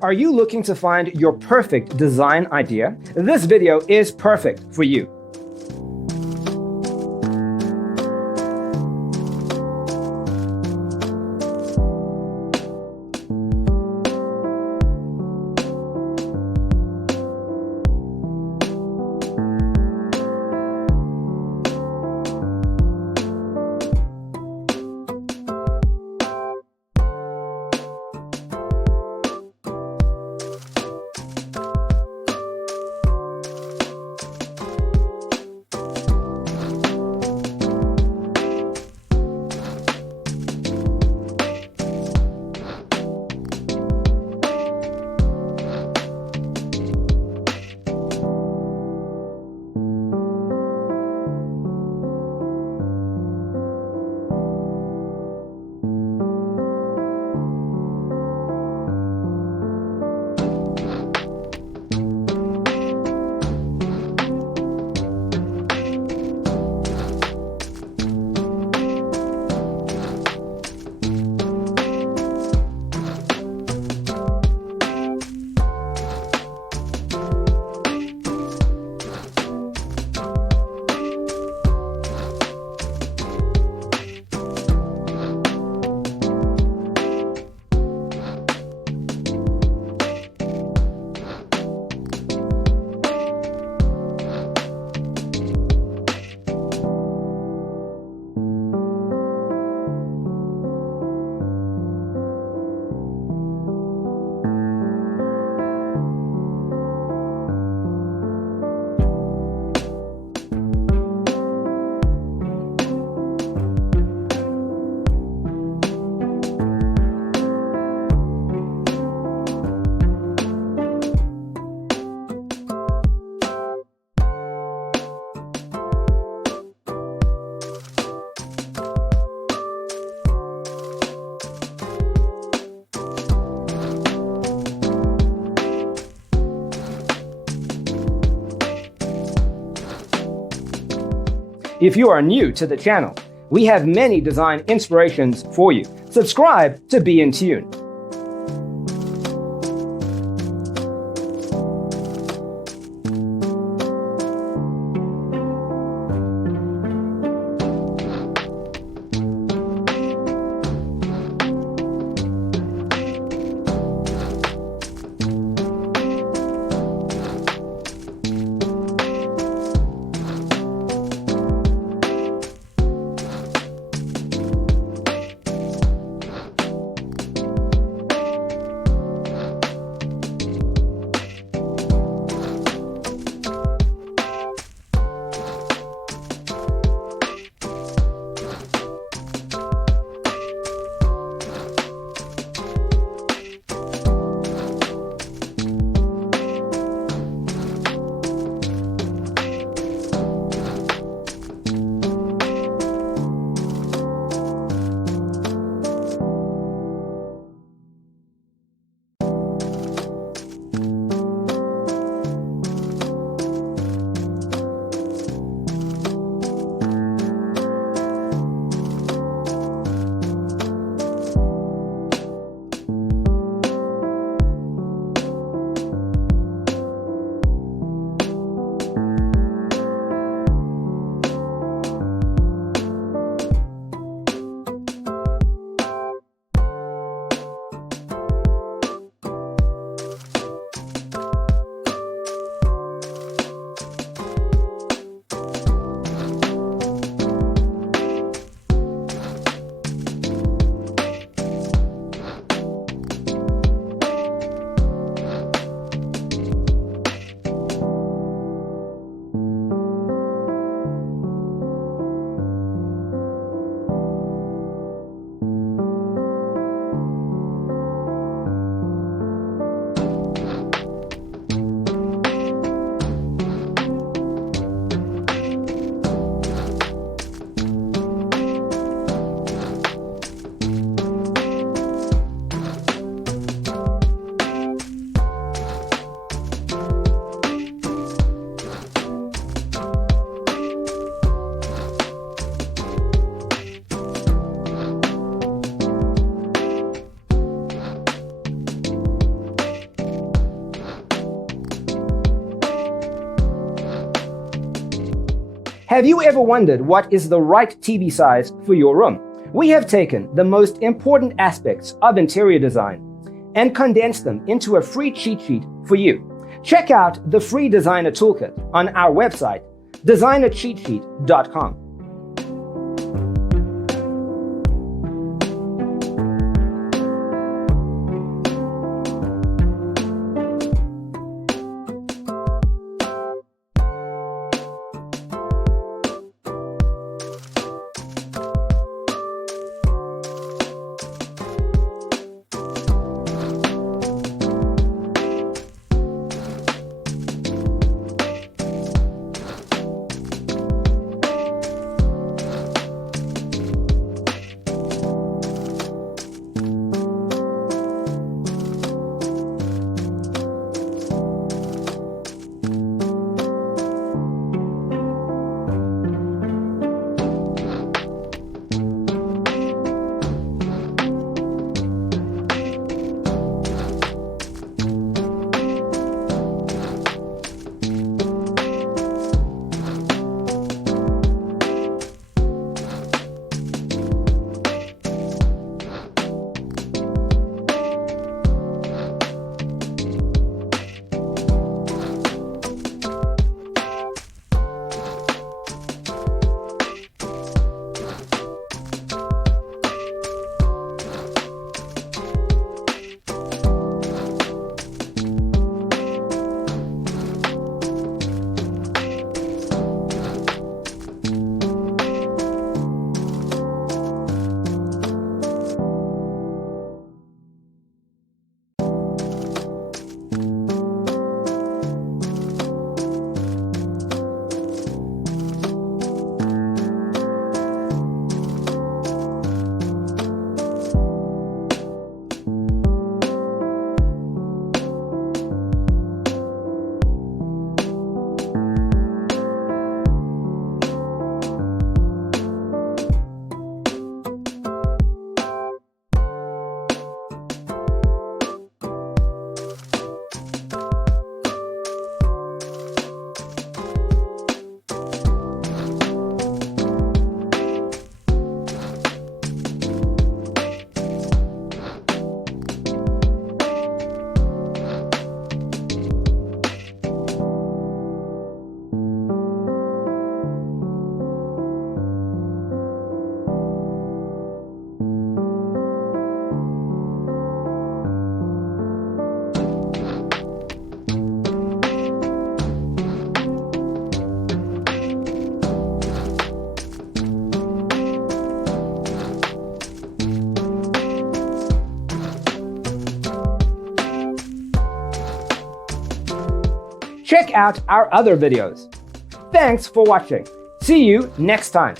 Are you looking to find your perfect design idea? This video is perfect for you. If you are new to the channel, we have many design inspirations for you. Subscribe to be in tune. Have you ever wondered what is the right TV size for your room? We have taken the most important aspects of interior design and condensed them into a free cheat sheet for you. Check out the free designer toolkit on our website, designercheatsheet.com. Check out our other videos. Thanks for watching. See you next time.